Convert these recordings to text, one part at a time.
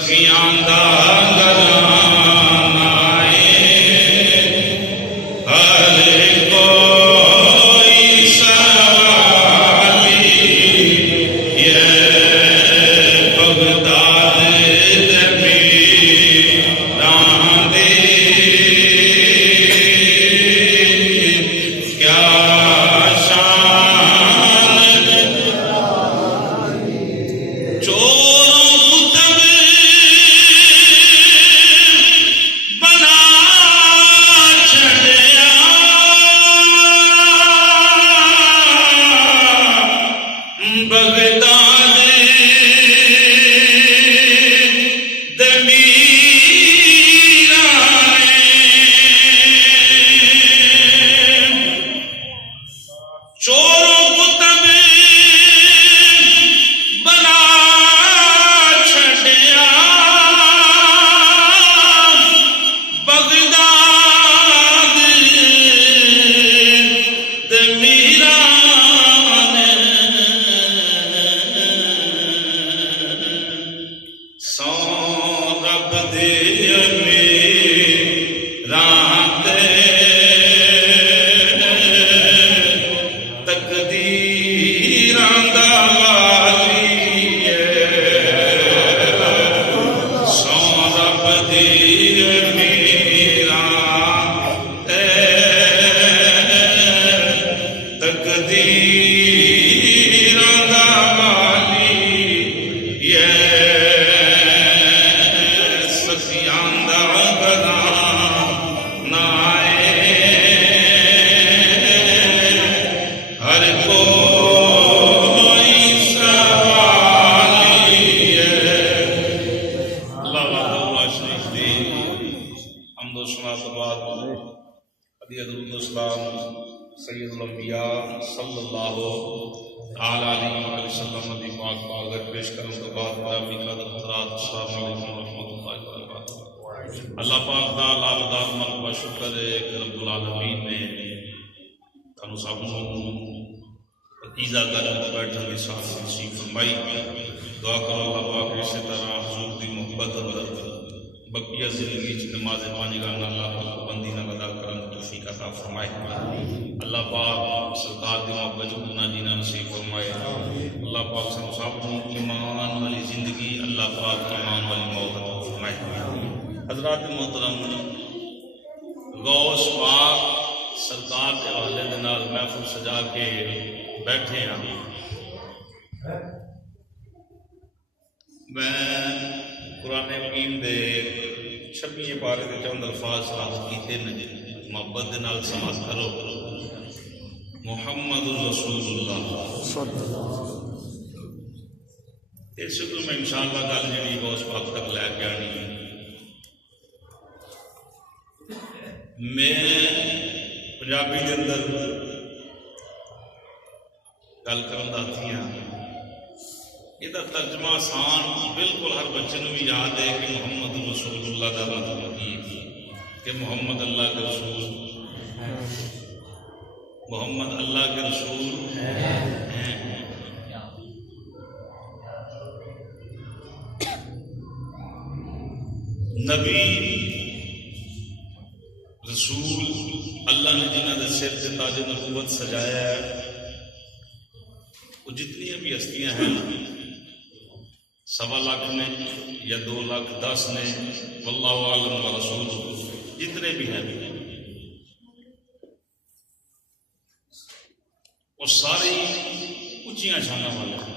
سخیاں دا گھرانا ہر کوئی سوالی یہ بغداد میران دی کیا شان چوروں کو تب بنا چھڑیا بغداد چوروں کو تب بنا چھڑیا بغداد میران سو رب دے میران تقدیراں دا والی سو رب دی میران تقدیراں دا والی سخیاں دا گھرانا ہر کوئی سوالی اللہ وحدہ لا شریک دی حمد و ثنا کے بعد ہدیہ درود و سلام سید الانبیاء صلی اللہ تعالی علیہ وآلہ وسلم نبی پاک پر پیش کرنے کے بعد جنابی قدر حضرات السلام علیکم ورحمۃ اللہ وبرکاتہ۔ اللہ پاک دا لاکھ مرتبہ شکر ہے کہ رب العالمین نے تانوں سب نوں عقیدہ کر بیٹھن کی ساتھ نصیب فرمائی۔ دعا کرو اللہ پاک اسی طرح حضور دی محبت اندر بقیہ زندگی چ نماز پانچ گانا اللہ پاک پابندی نال ادا کرن دی توفیق عطا فرمائے۔ اللہ پاک سرکار دی محبت گنا جینا نصیب فرمائے۔ اللہ پاک سب کو ایمان والی زندگی، اللہ پاک ایمان والی موت عطا فرمائے۔ حضرات محترم، غوث پاک سرکار کے حوالے دے نال محفل سجا کے بیٹھے ہیں۔ میں قرآن حکیم دے 26 پارے دے چند الفاظ سلام کیتے نے، محبت دے نال سماعت کرو۔ محمد رسول اللہ اس شکل میں انشاءاللہ گل جڑی غوث پاک تک لے کے آنی ہے۔ میں پنجابی دے اندر گل کرن دا تھیاں، یہ ترجمہ آسان بالکل ہر بچے نوں بھی یاد ہے کہ محمد رسول اللہ دا مطلب کی کہ محمد اللہ کے رسول، محمد اللہ کے رسول ہیں۔ نبی رسول اللہ نے جنہوں نے سر سے تاج نبوت سجایا ہے، وہ جتنی بھی ہستیاں ہیں 1.25 لاکھ نے یا 2,10,000 نے، واللہ عالم و رسول، جتنے بھی ہیں وہ سارے اونچیاں شانوں والے ہیں۔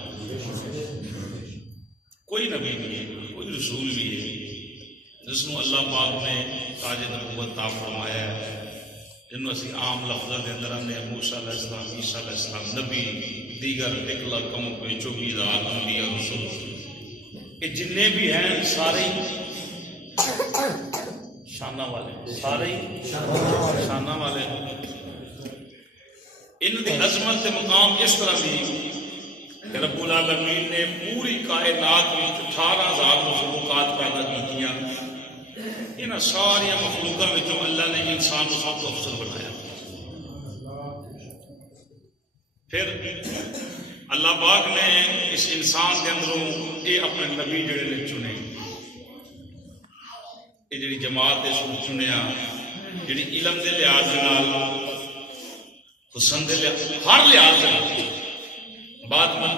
کوئی نبی بھی ہے، کوئی رسول بھی ہے جس کو اللہ پاک نے تاج نبوت عطا فرمایا ہے، جنہوں اسی عام لفظوں کے اندر نے موسیٰ علیہ السلام، عیسیٰ علیہ السلام، نبی، دیگر اکلا کم کوئی 24,000 انبیاء رسول، کہ جننے بھی ہیں سارے شانہ والے، سارے شانہ والے۔ ان کی عظمت مقام اس طرح بھی کہ رب العالمین نے پوری کائنات میں 18,000 مخلوقات پیدا کی، ان ساری مخلوقات میں اللہ نے انسان کو سب کو افضل بنایا۔ پھر اللہ پاک نے اس انسان کے اندروں یہ اپنے نبی جڑے نے چنے، یہ جڑی جماعت چنیا جڑی علم دے لحاظ نال حسن دے لحاظ ہر لحاظ سے بات میں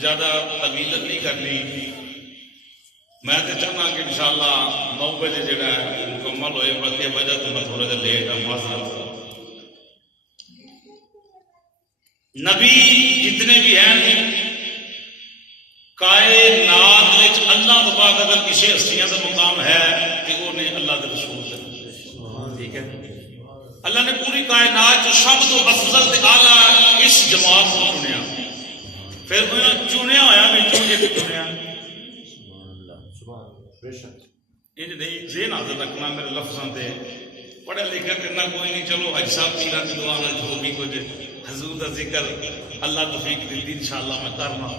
زیادہ طویلت نہیں کرنی. میں تو چاہنا کہ انشاءاللہ 9 بجے جڑا ہے مکمل ہوئے. باقی وجہ تو میں تھوڑا جا لیٹ ہوں معذرت. نبی جتنے بھی ہیں کائنات وچ اللہ پاک اگر کسی ہستیاں کا مقام ہے کہ وہ نے اللہ کے رسول سے. ٹھیک ہے. اللہ نے پوری کائنات جو سب تو افضل تے اعلیٰ اس جماعت کو چنیا. پھر انہوں چنیا ہوا بھی چنیا یہ نہیں ذہن حاضر رکھنا میرے لفظوں سے. پڑھے لکھے کرنا کوئی نہیں. چلو حج صاحب پیرا کی دعا نہ جو بھی کچھ حضور کا ذکر اللہ توفیق دیتی انشاءاللہ میں کرنا.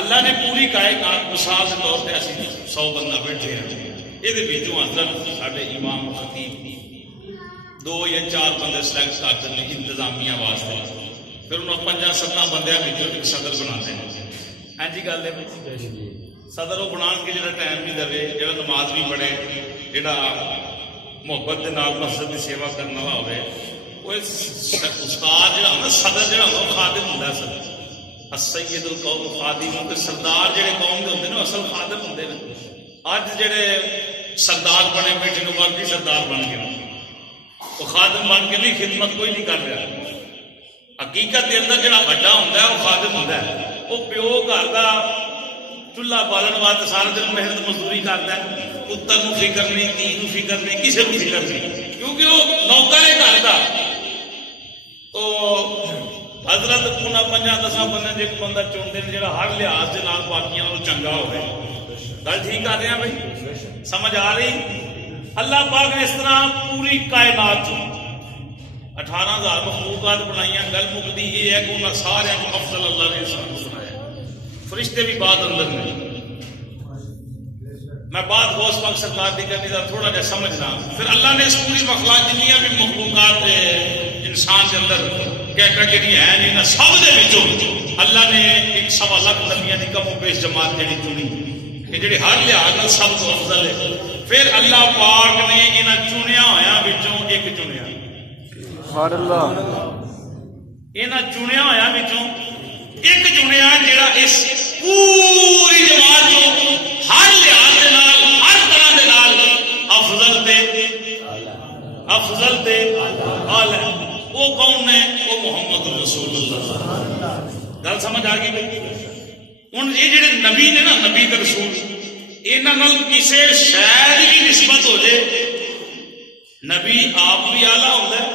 اللہ نے پوری کائنات مثال کے طور پہ اسی 100 بندہ بیٹھے ہیں. یہ حضرت سارے امام خطیب 2 یا 4 بندے سلیکٹ کرتے ہیں انتظامیہ واسطے. پھر انہوں 5-7 بندیاں ایک صدر بناتے ہیں. ہاں جی گل ہے. صدر وہ بنا کے جڑا ٹائم بھی دے, جڑا نماز بھی پڑھے, جڑا محبت کے نال مسجد کی سیوا کرنے والا ہوئے. وہ استاد جڑا ہونا صدر جڑا ہونا خادم ہوتا ہے. سر السید القوم خادم کے سردار جڑے قوم کے ہوتے ہیں اصل خادم ہوتے ہیں. اج جڑے سردار بنے بیٹھے مرضی سردار بن گئے وہ خادم بن کے نہیں خدمت کوئی نہیں کر رہا. حقیقت کے اندر جڑا بڑا ہوتا ہے وہ خادم ہوتا ہے. وہ پیو گھر کا چولہا بالن واسطے سارے دن محنت مزدوری کرتا ہے. پتر کو فکر نہیں, دھی کو فکر نہیں, کسی کو فکر نہیں, کیونکہ وہ نوکر ہے گھر کا. تو حضرت انہیں 5-10 بندے ایک بندہ چنتے ہیں جڑا ہر لحاظ کے نال باقیاں نالوں چنگا ہوئے. گل ٹھیک کر رہے ہیں بھائی, سمجھ آ رہی. اللہ پاک نے اس طرح پوری کائنات 18,000 مخلوقات بنائی. گل مکتی یہ ہے کہ انہیں سارے کو افضل اللہ نے انسان بنایا. فرشتے بھی بات اندر نہیں. میں بات غوث پاک سرکار دی کرنی دا تھوڑا جا سمجھنا. پھر اللہ نے اس پوری مخلوقات جنیاں بھی مخلوقات انسان کے اندر کیٹیگری ہے نہیں نا, سب دے وچوں اللہ نے 1.25 لاکھ نبیاں دی کم و بیش جماعت جڑی چنی کہ جڑی ہر لحاظ نال سب تو افضل ہے. پھر اللہ پاک نے انہاں چنیا ہویاں وچوں ایک چنیا. سبحان اللہ. انہاں چنیا ہویاں وچوں ایک چنیا جڑا اس پوری جماعت چوں ہر لحاظ دے نال ہر طرح دے نال افضل تے اعلی. وہ کون نے؟ وہ محمد رسول اللہ. گل سمجھ آ گئی. ہوں یہ جڑے نبی نے نا, نبی کے رسول, انہاں کسی شے کی نسبت ہو جائے, نبی آپ بھی آلہ ہوتا ہے,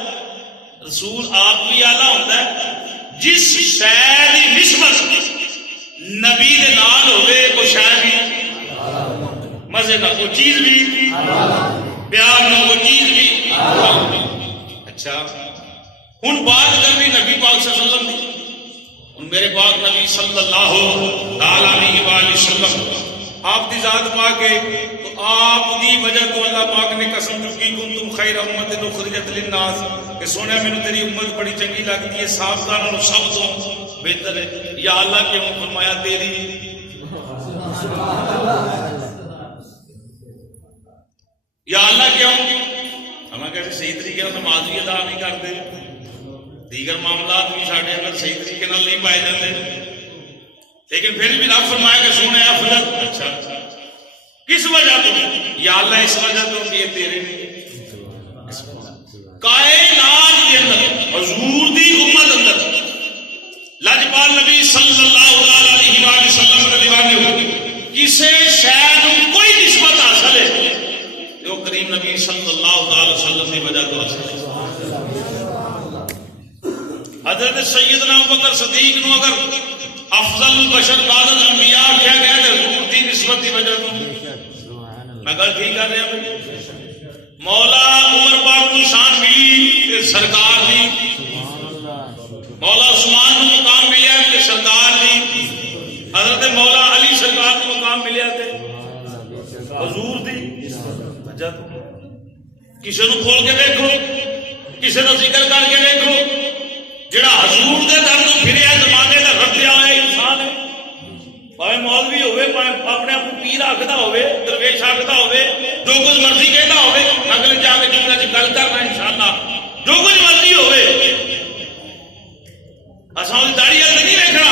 رسول آپ بھی آلہ ہوتا ہے. جس شے کی نسبت نبی دے نال ہوئے وہ شے بھی مزے نہ, وہ چیز بھی پیار نہ, وہ چیز بھی. اچھا ہوں بات کرنی نبی پاک صلی اللہ علیہ وسلم کی. ہوں میرے پاک نبی صلی اللہ علیہ وآلہ وسلم آپ دی ذات پاک ہے, تو آپ دی وجہ تو اللہ پاک نے قسم چکی کنتم خیر امت اخرجت للناس, کہ سونے میں تیری امت بڑی چنگی لگتی ہے, صاف کاروں سب تو بہتر ہے. یا اللہ کیوں فرمایا تیری, یا اللہ کیوں, ہمیں کہتے صحیح طریقے سے نماز بھی ادا نہیں کرتے, دیگر معاملات بھی سارے اندر صحیح طریقے نہیں پائے جاتے, لیکن پھر بھی رب فرمایا کہ سونے افضل. اچھا کس وجہ تو؟ یا اللہ اس وجہ تو کہ تیرے کائنات کے اندر حضور دی امت اندر لاجپال نبی صلی اللہ علیہ وآلہ وسلم کے دیوانے ہوئے کسے شے کو کوئی نسبت حاصل ہے جو کریم نبی صلی اللہ علیہ وسلم کی وجہ تو حاصل ہے. حضرت سیدنا ابوبکر صدیق نو اگر افضل البشر بعد الانبیاء کیا گیا ہے حضور دی نسبت کی وجہ تو. میں گل ٹھیک کر رہا ہوں. مولا عمر پاک کو شان بھی سرکار دی, مولا عثمان کو مقام ملیا کہ سرکار دی, حضرت مولا علی سرکار کو مقام ملیا تھے حضور دی وجہ تو. کسی نو کھول کے دیکھو, کسی نو ذکر کر کے دیکھو, جڑا حضور دے در پھریا زمانے کا رکھا ہوا انسان ہے, بھاوے مولوی ہوئے, بھاوے اپنے آپ کو پیر فقیر آخدا ہوئے درویش آخدا ہوئے جو کچھ مرضی کہتا ہوئے اگلے جا کے جملہ چ گل کرنا انشاءاللہ جو کچھ مرضی ہوئے اساں دی داڑھی ال نہیں دیکھنا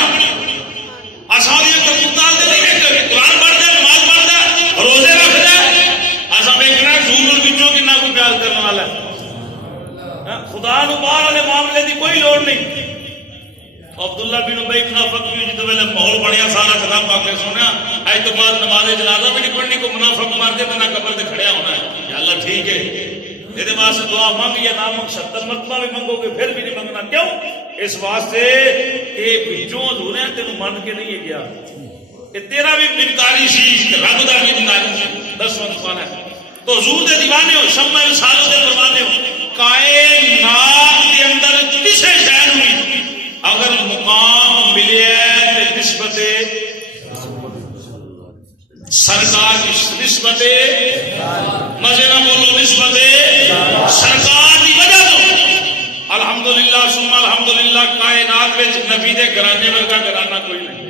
اساں دی کرتوتاں تے نہیں دیکھنا قرآن پڑھدا نماز پڑھدا روزے رکھدا اساں دیکھنا سور وچوں کتنا کو پیار کرنے والا ہے خدا نو باہر والے معاملے دی کوئی لوڑ نہیں عبداللہ بن ابی منافق بھی جدو ویلے ماحول بنیا سارا خطاب پاک نے سنیا اج تو بعد نماز جنازہ بھی نہیں پڑھنی کو منافق مار کے بنا قبر تے کھڑیا ہونا ہے یا اللہ ٹھیک ہے یہ واسطے دعا مانگ یا نہ مانگ 70 مرتبہ بھی منگو گے پھر بھی نہیں منگنا کیوں اس واسطے کہ بچوں حضور نے تینوں من کے نہیں گیا کہ تیرا بھی انکاری سی رب دا بھی انکاری سی 10 سال ہے تو حضور دے دیوانے ہو شمع رسالت دے پروانے ہو کائنات کے اندر کسے شہر ہوئی اگر مقام ملے ہے تو نسبت سرکار کی نسبت مزے نہ بولو نسبت سرکار کی وجہ تو الحمدللہ ثم الحمدللہ کائنات میں نبی دے گھرانے ورگا گھرانہ کوئی نہیں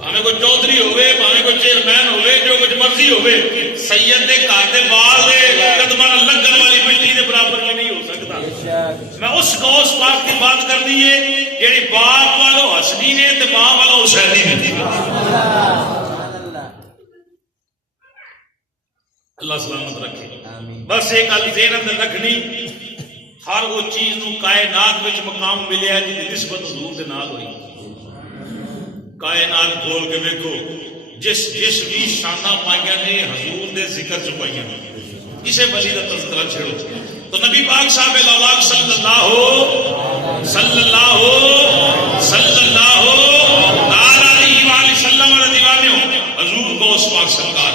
ہمیں کوئی چودھری ہوئے ہمیں کوئی چیئرمین ہوئے جو کچھ مرضی ہوئے سید دے گھر دے بال دے قدمہ لگن والی مٹی دے برابر میں نہیں ہو سکتا میں اس غوث پاک کی بات کرنی ہے جیڑی باپ والو حسنی نے تے ماں والو حسینی نے اللہ سلامت رکھے بس ایک گل ذہن اندر رکھنی ہر وہ چیز نو کائنات وچ مقام ملیا جی دی نسبت حضور دے نال ہوئی کائنات کھول کے دیکھو جس بھی شانہ پائیاں نے حضور دے ذکر چ پائیاں کسے ولی دا تذکرہ چھڑو تو نبی پاک صاحب اللہ صلی اللہ علیہ وآلہ وسلم دیوانے ہو حضور غوث پاک سرکار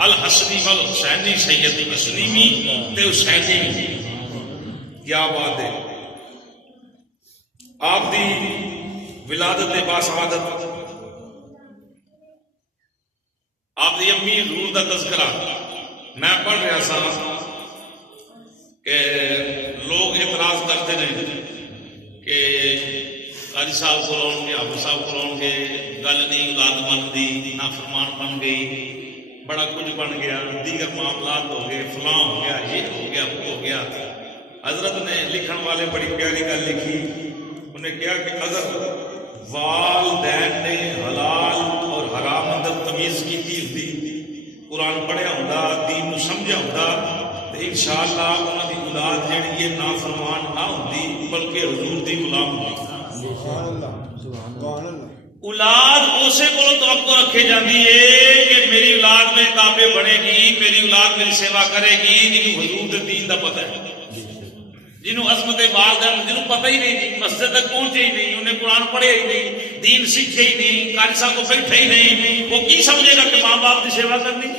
الحسنی والحسینی سیدی مسلمی تے حسینی کیا بات ہے آپ دی ولادت باسعادت آپ دی امی حضور دا تذکرہ میں پڑھ رہا سا کہ لوگ اعتراض کرتے ہیں کہ قاری صاحب کو لون کے حافظ صاحب کو لون کے گل نہیں اولاد بن دی نافرمان بن گئی بڑا کچھ بن گیا دیگر معاملات ہو گئے فلاں ہو گیا یہ ہو گیا وہ ہو گیا حضرت نے لکھن والے بڑی پیاری گل لکھی انہیں کہا کہ اگر والدین نے حلال اور حرام اندر تمیز کی ہوتی قرآن پڑھیا ہوتا دین نو سمجھا ہوتا تو انشاءاللہ انہاں دی اولاد جڑی یہ نافرمان نہ ہوتی بلکہ حضور دی غلام ہوتی اولاد اسے کو توقع رکھے جاتی ہے کہ میری اولاد میں تابع بنے گی میری اولاد میری سیوا کرے گی جنہوں حضور دے دین دا پتہ ہے جنہوں عظمت والدین جنہوں پتہ ہی نہیں مسجد تک پہنچے ہی نہیں انہیں قرآن پڑھے ہی نہیں دین سیکھے ہی نہیں قاری صاحب کو بیٹھے ہی نہیں وہ کی سمجھے گا کہ ماں باپ کی سیوا کرنی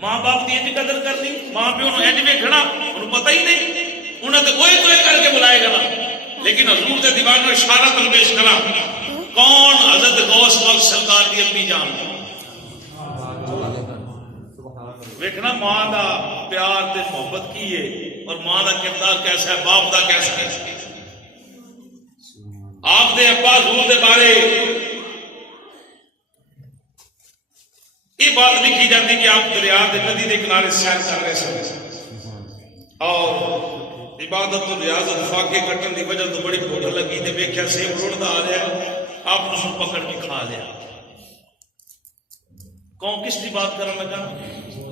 ماں باپ کی انج قدر کرنی ماں پیو نو انج ویکھنا انہوں پتہ ہی نہیں انہیں تو کوئی کوئی کر کے بلائے گا نا لیکن حضور دے دیوان میں اشارہ تن پیش کرا کون حضرت غوث پاک سرکار دی امی جان ویکھنا ماں دا پیار تے محبت کی ہے اور ماں دا کردار کیسا ہے باپ دا کیسا ہے آپ دے ابا حضور دے بارے یہ بات لکھی جاتی کہ آپ دریا دے ندی دے کنارے سیر کر رہے سن اور عبادت و ریاضت فاقے کٹن دی وجہ تو بڑی بھوک لگی تے ویکھیا سیب رڑدا آ رہا آپ اس کو پکڑ کے کھا لیا کون کس کی بات کرنے لگا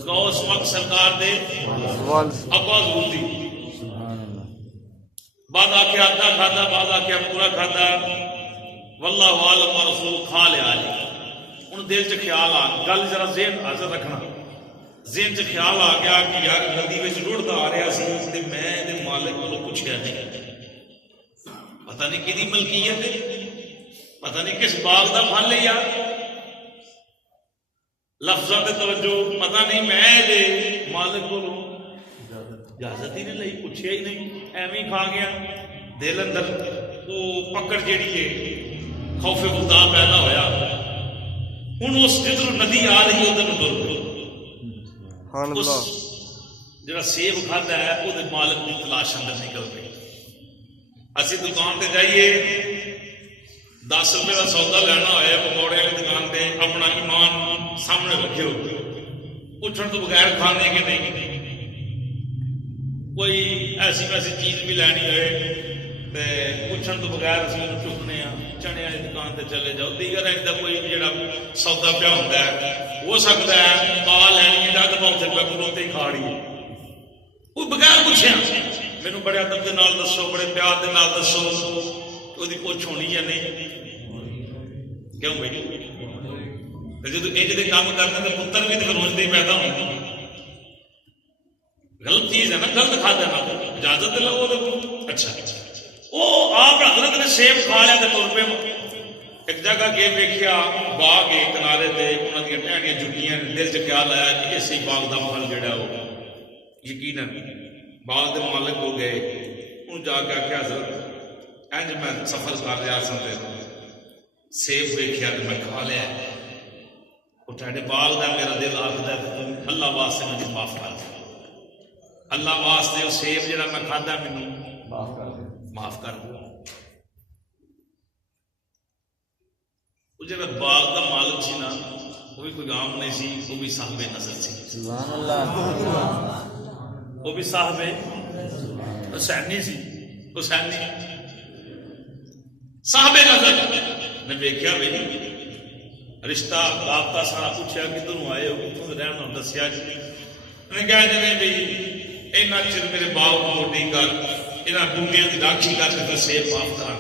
غوث پاک سرکار دے ابا حضور دی بعد آ کے آدھا کھادا بعد آ کے پورا کھادا واللہ عالم و رسول کھا لیا ان دل چ خیال آ گل ذرا ذہن حاضر رکھنا ذہن چ خیال آ گیا کہ یار ندی وچ رڑدا آ رہا سی تے میں تے مالک کولوں پوچھیا نہیں پتہ نہیں کدی ملکیت ہے پتہ نہیں کس باغ دا پھل ہے یار لفظاں تے توجہ پتہ نہیں میں دے مالک کولوں اجازت ہی نہیں لئی پوچھیا ہی نہیں ایویں کھا گیا دل اندر وہ پکڑ جیڑی ہے خوف خدا پیدا ہویا ہن اس جدھر ندی آ رہی ادھر ٹر گئی اس جڑا سیب کھادا ہے وہ مالک کی تلاش اندر نکل گئی اسی دکان تے جائیے 10 روپے کا سودا لینا ہوا پکوڑے والی دکان تے سامنے رکھے ہو پوچھنے تو بغیر کھانے کے نہیں. کوئی ایسی ویسی چیز بھی لینی ہوئے تے پوچھن تو بغیر اسی چکنے ہاں. چنے والی دکان تے چلے جاؤ. دیگر ایسا کوئی بھی جڑا سودا پیا ہوتا ہے ہو سکتا ہے پا لینی ہے جگ میں اتنے پہ کھلوتے ہی کھا رہی ہے. وہ بغیر پوچھے مینو بڑے ادب کے نال دسو, بڑے پیار کے نال دسو وہ پوچھ ہونی یا نہیں. کیوں بھائی جب انج دے کام کرنے تو پتر بھی تو روزتے ہی پیدا ہونے. غلط چیز ہے نا, غلط کھا دینا, اجازت لو. اچھا وہ آپ حضرت نے سیب کھا لیا تو تر پہ ایک جگہ گئے ویکھیا باغ کے کنارے تے انہاں دی ٹہنیاں جھکیاں. دل چ خیال آیا کہ اسی باغ دا پھل جڑا وہ یقیناً باغ دے مالک ہو گئے. انہوں جا کے آخیا حضرت انج میں سفر کر رہا سا سیب ویکھیا تو میں کھا لیا. وہ تھوڑے باغ دا میرا دل آخدا ہے تم اللہ واسطے مجھے معاف کر دے. اللہ واسطے وہ سیب جڑا میں کھادا مینوں معاف کر دو. وہ جڑا باغ کا مالک سی نا وہ بھی کوئی عام نہیں سی, وہ بھی صاحب نظر سی. سبحان اللہ. وہ بھی صاحب حسینی سی. حسینی صاحب نظر نے ویکھیا بھائی رشتہ رابطہ سارا پوچھا کدھروں آئے ہو کتوں رہنا دسیا جی. انہیں کہا جی بھائی اینا چر میرے باغ کو موٹی کر انہاں بوٹیاں کی راکھی کر کے سیب معاف کرا.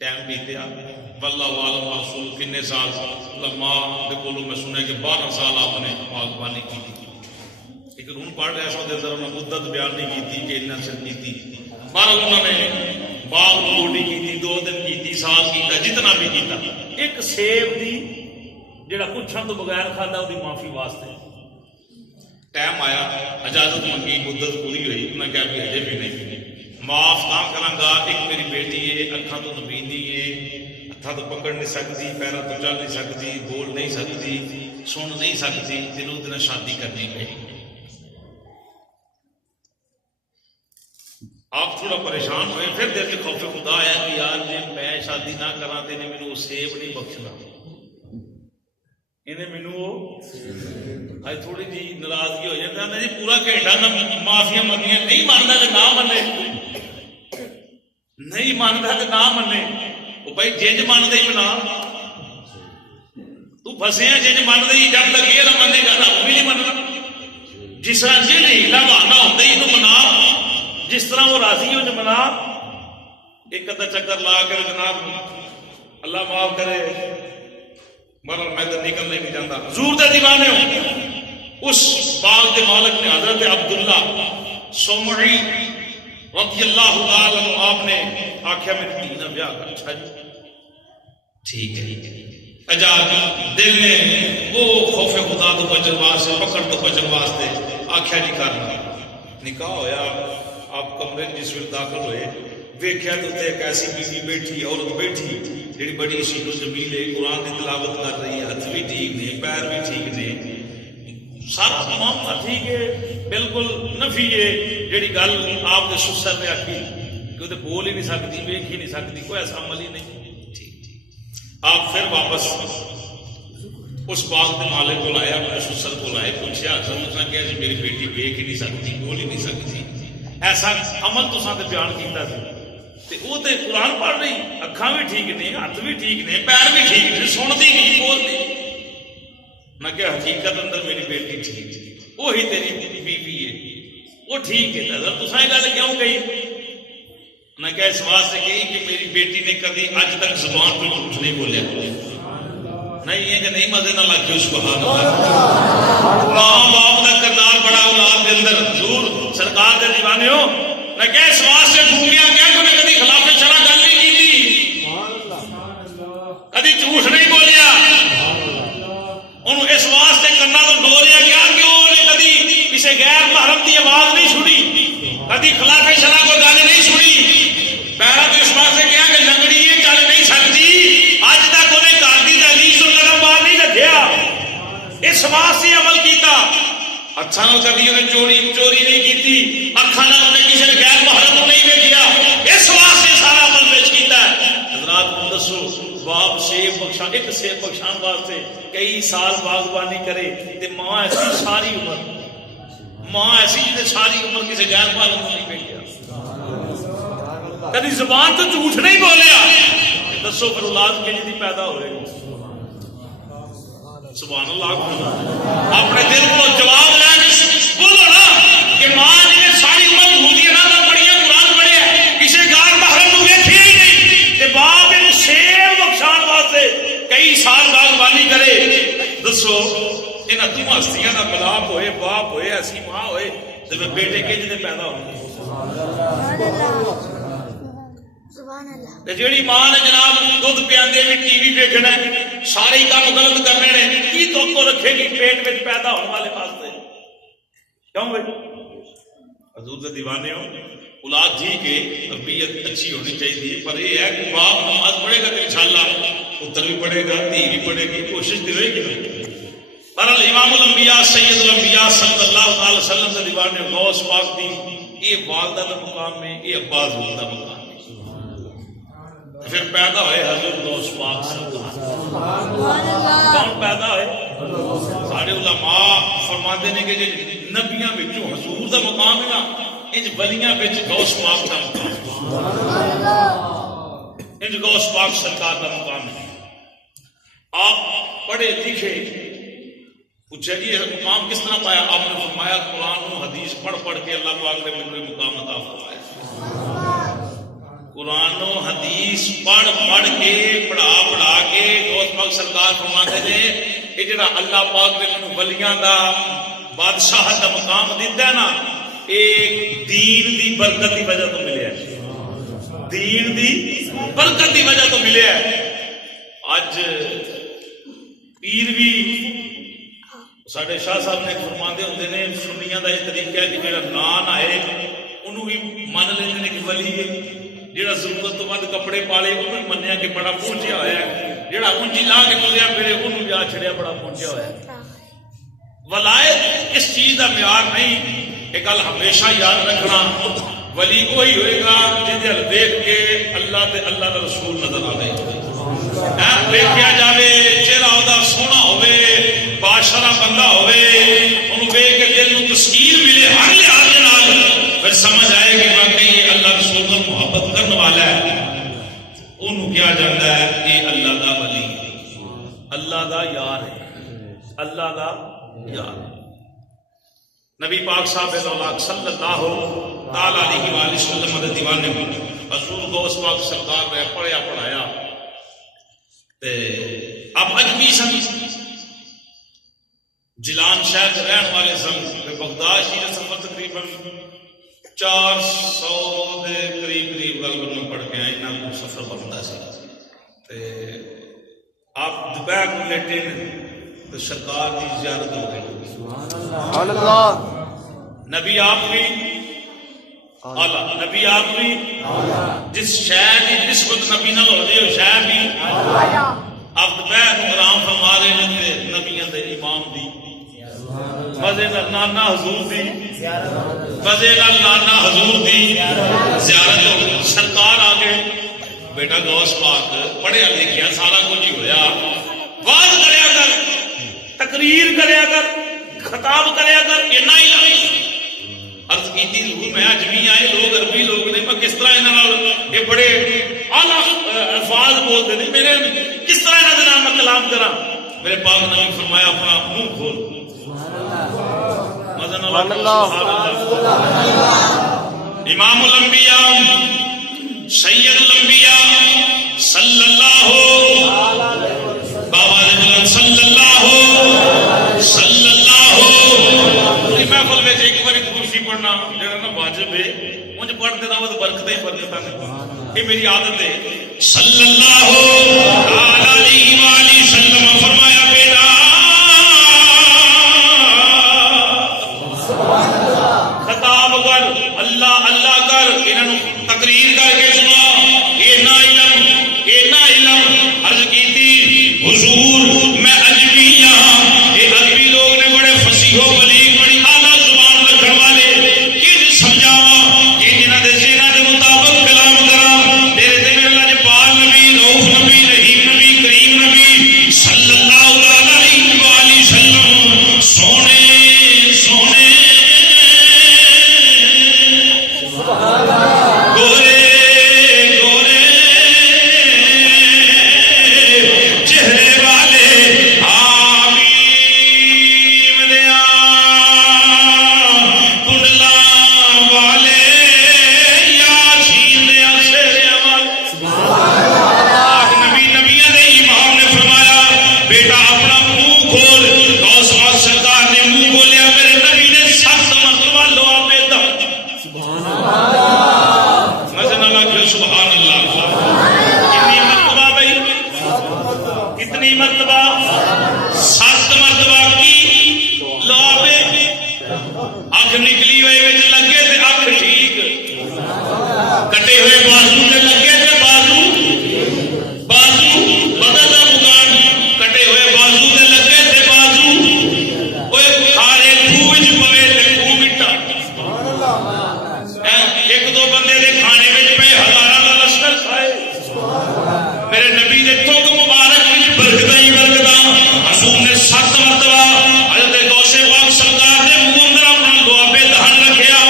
ٹائم بیتیا واللہ عالم رسول کنے سال لما دے کولوں میں سنیا کہ 12 سال آپ نے باغبانی کی تھی. ایک رون پڑھ رہا سو دے در انہوں نے مدت بیان نہیں کی تھی کہ اتنا چر کی تھی. 12 انہوں نے باغ موٹی کی تھی, 2 دن کی تھی, سال کیتا, جتنا بھی کیتا. ایک سیب دی جڑا پوچھن تو بغیر کھادا وہ معافی واسطے ٹائم آیا, اجازت منگی, مدت پوری ہوئی. انہوں نے کہا کہ اجے بھی نہیں معاف نہ کروں گا. ایک میری بیٹی ہے, اکھاں تو نبینی ہے, ہتھاں تو پکڑ نہیں سکتی, پیراں تو چل نہیں سکتی, بول نہیں سکتی, سن نہیں سکتی, دنوں دن شادی کرنی پئی. آپ تھوڑا پریشان ہوئے. پھر دل کے خوف خدا آیا کہ یار جی میں شادی نہ کراں تے انہیں مینوں سیب نہیں بخشنا. انہیں مینوں اج تھوڑی جی ناراضگی ہو جاتی ہے جی پورا گھنٹہ معافیاں منگیاں, نہیں مانتا تو نہ منے, نہیں مانتا تو نہ منے. وہ بھائی جنج مانتا ہی منا, تو پھسیا جنج مانتا ہی, جب تک یہ نہ منے گا رب بھی نہیں مننا. جس طرح جن ہیلا بہانا ہوتا ہی تو منا, جس طرح وہ راضی ہو جو منا. ایک ادھا چکر لا کر جناب اللہ معاف کرے مگر میں تو نکلنے نہیں جاتا. حضور دے دیوانے ہو. اس باغ کے مالک نے حضرت عبداللہ سمعی رضی اللہ تعالی عنہ آپ نے آخیا میری دھی نہ بیاہ کر. اچھا جی ٹھیک ہے. اجازت دل نے وہ خوف خدا تو بچن واسطے, پکڑ تو بچن واسطے آخیا نہیں کرنا. نکاح ہویا, آپ کمرے جس وقت داخل ہوئے ویکھیا تو ایک ایسی بیوی بیٹھی, عورت بیٹھی جڑی بڑی شیل و جمیل ہے, قرآن کی تلاوت کر رہی ہے, ہاتھ بھی ٹھیک نے, پیر بھی ٹھیک نے, سارا معاملہ ٹھیک ہے, بالکل نفی ہے. جڑی گل آپ کے سسر نے آخی کہ وہ بول ہی نہیں سکتی, ویکھ ہی نہیں سکتی, کوئی ایسا عمل ہی نہیں. آپ پھر واپس اس باغ کے مالک کو آیا, اپنے سسر کو لائے, پوچھا اس نے کہا جی میری بیٹی ویکھ ہی نہیں سکتی, بول ہی نہیں سکتی, ایسا عمل تو ساتھ بیان کیتا سی. وہ تو قرآن پڑھ رہی, اکھاں بھی ٹھیک نے, ہاتھ بھی ٹھیک نے, پیر بھی ٹھیک نے, سنتی نہیں, بولتی. میں کہ حقیقت اندر میری بیٹی ٹھیک تھی, وہی تیری بیوی ہے, وہ ٹھیک ہے. حضرت تساں گل کیوں کہی؟ میں کہ اس واسطے کہی کہ میری بیٹی نے کبھی اج تک زبان پہ جھوٹ نہیں بولیا. نہیں ہے کہ نہیں مزے نہ لگ جائے. سبحان اللہ. ماں باپ کا کردار بڑا اولاد کے اندر. حضور سرکار کے دیوانے ہو. میں کہ اس واسطے گھومیا کیا کہ میں کبھی خلاف شرع گل نہیں کی تھی, کبھی جھوٹ نہیں بولیا. انہوں اس واسطے کرنا تو ڈولیا کیا کہ انہوں نے کبھی کسی غیر محرم کی آواز نہیں سنی, کبھی خلاف شرع کو گل نہیں سنی. پیرا تو اس واسطے کیا کہ لنگڑی یہ چل نہیں سکتی, اج تک انہیں گھر کی دہلیز تو قدم باہر نہیں رکھیا, اس واسطے عمل کیتا. اچھا نہ کبھی انہیں چوری نہیں کی تھی, اکھا نہ انہیں کسی غیر محرم کو نہیں دیکھا, اس واسطے سارا عمل پیش کیتا ہے. حضرات کو دسو باپ سیب بخشا ایک سیب بخشان واسطے کئی سال باغبانی کرے تے ماں ایسی ساری عمر جنہیں ساری عمر کسی غیر معلوم نہیں بھیجا کبھی زبان تو جھوٹ نہیں بولیا دسو پھر اولاد کے لیے پیدا ہوئے گی سبحان اللہ اپنے دل کو جواب لے بولو نا کہ ماں نے ساری عمر یہودی نہ پڑھیا قرآن پڑھیا کسی غیر محرم کو دیکھے ہی نہیں کہ باپ ایک شیر بخشان واسطے کئی سال باغبانی کرے دسو انہاں توں ہستیاں دا ملاپ ہوئے باپ ہوئے ایسی ماں ہوئے تے بیٹے کے جنے پیدا ہوئے جیڑی ماں نے جناب دودھ پیاندے بھی ٹی وی دیکھنا ہے سارے ہی کام غلط کرنے نے کی توقع رکھے گی پیٹ میں پیدا ہونے والے واسطے کیوں بھائی حضور دے دیوانے ہو اولاد ٹھیک ہے تربیت اچھی ہونی چاہیے پر یہ ہے کہ باپ نماز پڑھے گا تو انشاءاللہ پتر بھی پڑھے گا دھی بھی پڑھے گی کوشش دی ہوئے گی بہرحال امام الانبیاء سید الانبیاء صلی اللہ علیہ وسلم دے دیوانے غوث پاک دی یہ والدہ دا مقام میں یہ ابا حضور دا مقام پھر پیدا ہوئے حضور غوث پاک سرکار کون پیدا ہوئے سارے علماء فرماتے ہیں کہ نبیاں وچوں حضور دا مقام ہے نا انج ولیاں وچ غوث پاک دا مقام انج غوث پاک سرکار دا مقام ہے آپ پڑھے لکھے پوچھا جی مقام کس طرح پایا آپ نے فرمایا قرآن و حدیث پڑھ پڑھ کے اللہ پاک نے مجھے مقام عطا فرمایا قرآن و حدیث پڑھ پڑھ کے پڑھا کے غوث پاک سرکار فرماتے ہیں کہ جڑا اللہ پاک نے مجھے ولیاں دا بادشاہ دا مقام دیتا ہے نا ایک دین دی برکت دی وجہ تو ملے ہے دین دی برکت دی وجہ تو ملے ہے آج پیر بھی ساڈے شاہ صاحب نے فرماندے ہوندے نے سنیاں دا یہ طریقہ ہے کہ جڑا نام آئے انہوں بھی من لیندے نے کہ ولی ہے جڑا ضرورت تو بعد کپڑے پالے انہوں بھی منیا کہ بڑا پہنچیا ہوا ہے جڑا اونچی لا کے تلیا پھرے انہوں بھی آ چھڑیا بڑا پہنچیا ہوا ہے ولایت اس چیز دا معیار نہیں ایک گل ہمیشہ یاد رکھنا ولی وہی ہوئے گا جہدے ال دیکھ کے اللہ تے اللہ دا رسول نظر آ گئے دیکھا جاوے چہرہ دا سونا ہوئے بادشاہ بندہ ہوئے انہوں دیکھ کے دل نوں تسکین ملے ہر لحاظ نال پھر سمجھ آئے کہ واقعی اللہ رسول کا محبت کرنے والا ہے انہوں کیا جاتا ہے کہ اللہ دا ولی اللہ دا یار ہے اللہ دا یار ہے نبی پاک صاحب صلی اللہ تعالی علیہ وآلہ وسلم دے دیوانے میں حضور غوث پاک سرکار نے پڑھیا پڑھایا تے اب اجمی سن جلان شہر کے رہن والے سن بغداد شہر سفر تقریباً 400 دے قریب غلبن میں پڑھ کے آئے نا سفر بنتا سی تے آپ دوپہر کو لیٹے تو سرکار کی زیارت ہو گئی سبحان اللہ نبی آپ بھی نبی آپ بھی جس شہر کی نسبت نبی نہ ہو جائے شہر بھی آپ دوپہر کو آرام فرما رہے ہیں نبیوں دے امام دی مزے نانا حضور دی مزے نانا حضور دی زیارت ہو سرکار آ گئے بیٹا غوث پاک پڑھیا لکھیا سارا کچھ ہی ہویا واز کریا کر تقریر کریا کر خطاب کریا کر اتنا ہی نہیں عرض کیتی ضرور میں اجمی آئے لوگ عربی لوگ نے میں کس طرح انہاں یہ بڑے اعلی الفاظ بولتے ہیں میرے کس طرح انہاں دے نام میں کلام کراں میرے پاک نے فرمایا اپنا منہ کھول سبحان اللہ امام الانبیاء سید الانبیاء صلی اللہ بابا رجلن صلی اللہ محفل میں ایک بار خوشی پڑھنا جڑا نا واجب ہے مجھے پڑھتے نہ وہ برکتیں پڑھتے تھا یہ میری عادت ہے صلی اللہ علیہ وآلہ وسلم فرمایا بیٹا خطاب کر اللہ اللہ کر انہوں تقریر کر کے سنا یہ نہ علم عرض کی تھی حضور میں اجمی یہاں یہ عربی لوگ نے بڑے فصیح و بلیغ بڑی اعلیٰ زبان رکھنے والے کہ سمجھاوا کہ جنہاں دے سینہ دے مطابق کلام کرا تیرے تے میرے اللہ جے پاک نبی رؤوف نبی رحیم نبی بیٹا اپنا منہ کھول. غوث پاک سرکار نے منہ کھولیا, میرے نبی نے 7 مرتبہ لوا پہ دم. سبحان اللہ, مزے نہ لگے سبحان اللہ. کتنی مرتبہ بھائی, کتنی مرتبہ؟ 7 مرتبہ کی لوا پہ. اکھ نکلی ہوئے وچ لگے تے اکھ ٹھیک, کٹے ہوئے بازو تے لگے تے بازو بدل دا مکان, کٹے ہوئے بازو تے لگے تے بازو اوے کھارے کھوہ وچ پوے تے کھوہ مٹا. ایک دو بندے دے کھانے وچ پے ہزاراں دا لشکر کھائے. میرے نبی دے تھوک مبارک وچ برکتاں ہی برکتاں. حضور نے 7 مرتبہ حضرت غوث پاک سرکار نے منہ اندر اپنا دعا پہ دہن رکھیا.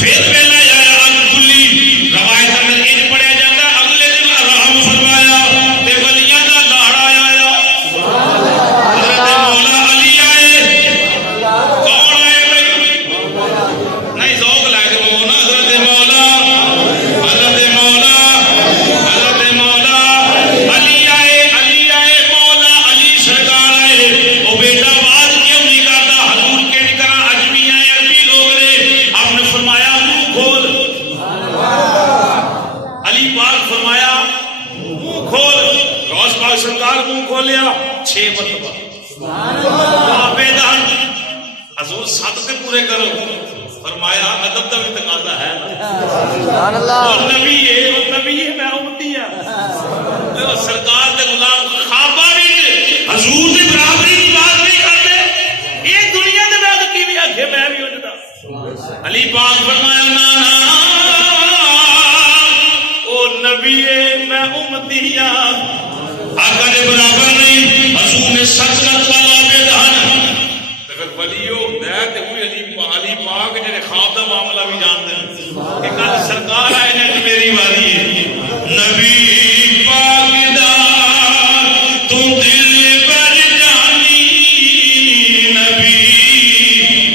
پھر ویلا آیا اگ کھلی. روایت میں انج پڑھیا جاتا, اگلے دن آرام فرمایا تے ولیاں دا لاڑا آیا. حضرت مولا علی آئے. کون آئے بھائی؟ نہیں ذوق لے کے بولو نا. حضرت مولا علی آئے. علی آئے, مولا علی سرکار آئے. او بیٹا بات کیوں نہیں کرتا؟ حضور کے نہیں کرا, عجمی آئے, عربی لوگ نے. آپ نے فرمایا منہ کھول. علی پاک فرمایا منہ کھول. غوث پاک سرکار منہ کھولیا 6 مرتبہ. حضور 7 سے پورے کرو. فرمایا ادب کا بھی تقاضا ہے. اور نبی ہے میں امتی ہوں. سرکار کے غلام خوابہ بھی حضور کی برابری کی بات نہیں کرتے. یہ دنیا کے بعد کی بھی آگے میں بھی ہوتا. علی پاک فرمایا نانا او نبی میں امتی ہوں, آقا کے برابر نہیں. حضور نے 7 مرتبہ پہ دہن. پھر ولیو دیت ہوئی علی پاک جنہیں خواب دا معاملہ بھی جانتے ہیں کہ کل سرکار آئے نے میری واری ہے. نبی پاک دا تو دل پر جانی, نبی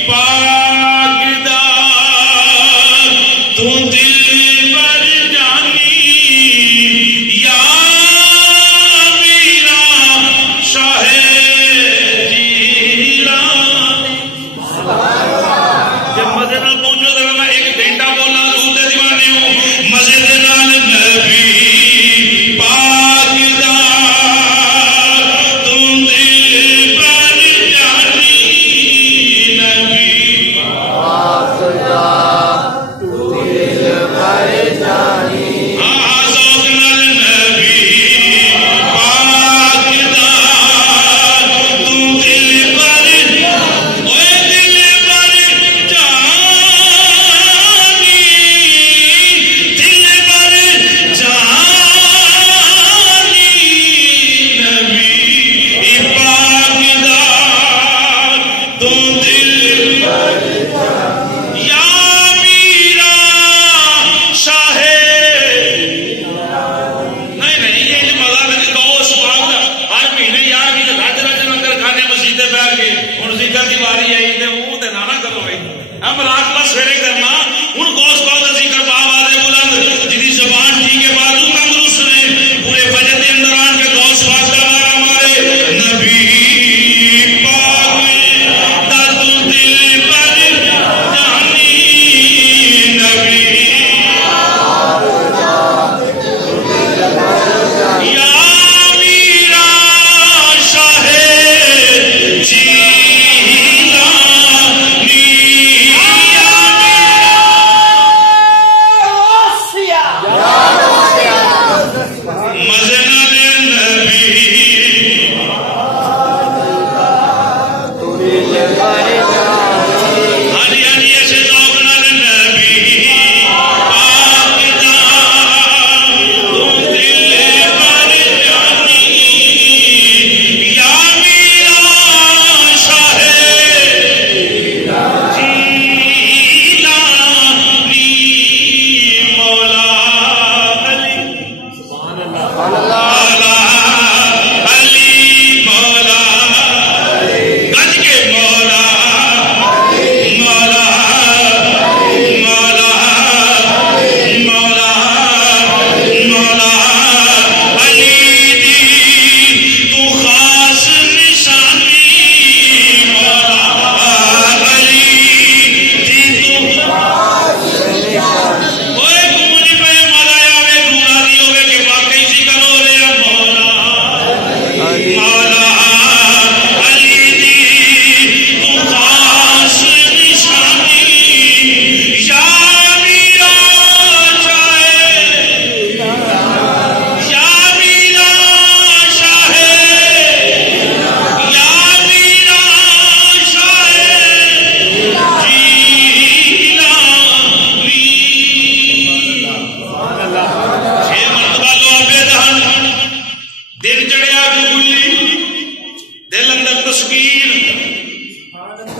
پاک دا تو دل پر جانی, یا میرا شاہ مزے نال پہنچو تو میں 1 گھنٹہ بولا حضور دے دیوانے ہوں. مزے دے نال نبی پاک دا تم دل پر جانی, نبی پاک دا تم دل پر جانی. ہاں ذوق نال نبی پاک دا تم دل پر اوے دل پر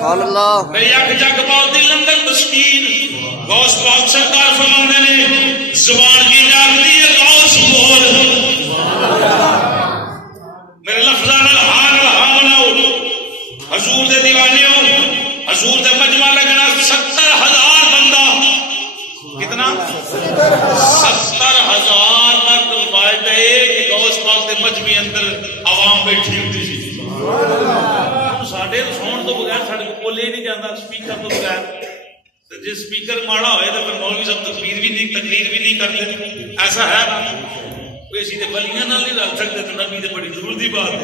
میری اکھ جگ پاؤ دل اندر تسکین غوث پاک سرکار فرمانے نے زبان کی جاگتی ہے غوث بول میرے لفظان الحان الحان بناؤ حضور دے دیوانے ہو حضور دے مجمع لگنا 70,000 بندہ کتنا 70,000 تک روایت ہے کہ غوث پاک دے مجمع اندر عوام بیٹھی ہوتی سی ساڈے سون تو بغیر ساڈے کو بولے نہیں جاتا سپیکر تو بغیر جس سپیکر ماڑا ہوئے تو پھر مولوی صاحب تقریر بھی نہیں کرتے ایسا ہے نا کوئی اسی دے ولیاں نال نہیں رل سکتے تو نبی دے بڑی دور دی بات ہے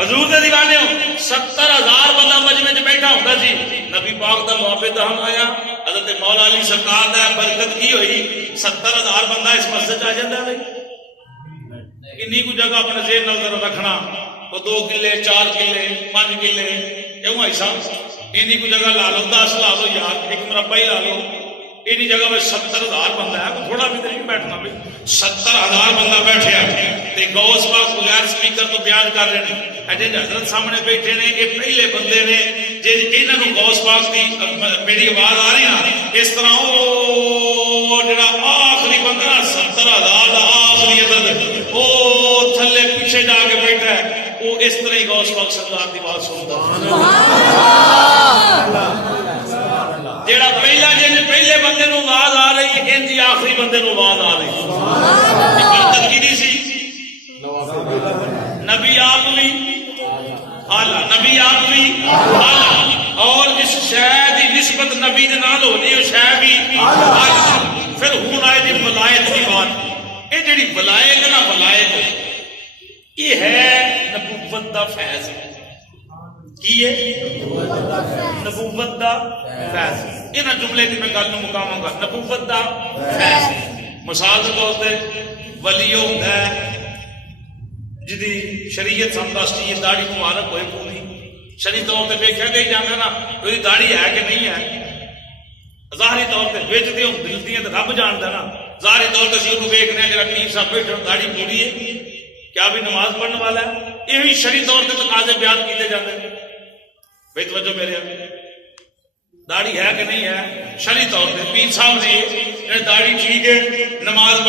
حضور دے دیوانے ہو 70,000 بندہ مجمع وچ بیٹھا ہوندا سی نبی پاک دا محبت ہم آیا حضرت مولا علی سرکار دا برکت کی ہوئی 70,000 بندہ اس مسجد آ جاندا ہے کنی کو جگہ اپنے ذہن نظر رکھنا وہ 2 کلے 4 کلے 5 کلے کیوں ایسا اینی کو جگہ لا لو 10 لا لو یار ایک مربع ہی لا لو اینی جگہ میں 70,000 بندہ ہے تھوڑا بھی نہیں بیٹھنا بھی 70,000 بندہ بیٹھے تے غوث پاک بغیر سپیکر تو بیان کر رہے ہیں اجے حضرت سامنے بیٹھے نے یہ پہلے بندے نے جے انہاں نو غوث پاک دی میری آواز آ رہی ہے اس طرح او جڑا آخری بندہ 70,000 دا آخری عدد او تھلے پیچھے جا کے بیٹھا ہے وہ اس طرح ہی غوث پاک سرکار دی بات سنتا جیڑا پہلا جن پہلے بندے نو آواز آ رہی ہے انجی آخری بندے نو آواز آ رہی ہے برکت کی دی سی نبی آپ بھی آلہ نبی آپ بھی آلہ اور اس شے دی نسبت نبی دے نال ہونی ہے شے بھی آلہ پھر ہون آئے جی ولایت کی بات یہ جڑی ولایت ہے نا ولایت یہ ہے نبوت دا فیض کی ہے نبوت دا فیض انہاں جملے کی میں گل نوں مکاواں گا نبوت دا فیض مثال دے طور تے ولی ہوندا ہے جدی شریعت سمجھتی ہے داڑھی مبارک ہوئے پوری شریع طور تے ویکھیا گئی جاندا نا کوئی داڑھی ہے کہ نہیں ہے ظاہری طور تے ویچدے ہوں دل دیاں تے رب جاندا نا ظاہری طور تے اسی نوں ویکھنے ہیں جڑا پیر صاحب بیٹھے داڑھی پوری ہے کیا بھی نماز پڑھنے والا ہے یہی شریع طور تے تقاضے بیان کیتے جاندے ہیں بے توجہ میرے داڑھی ہے کہ نہیں ہے شریع طور تے پیر صاحب دی داڑھی ٹھیک ہے نماز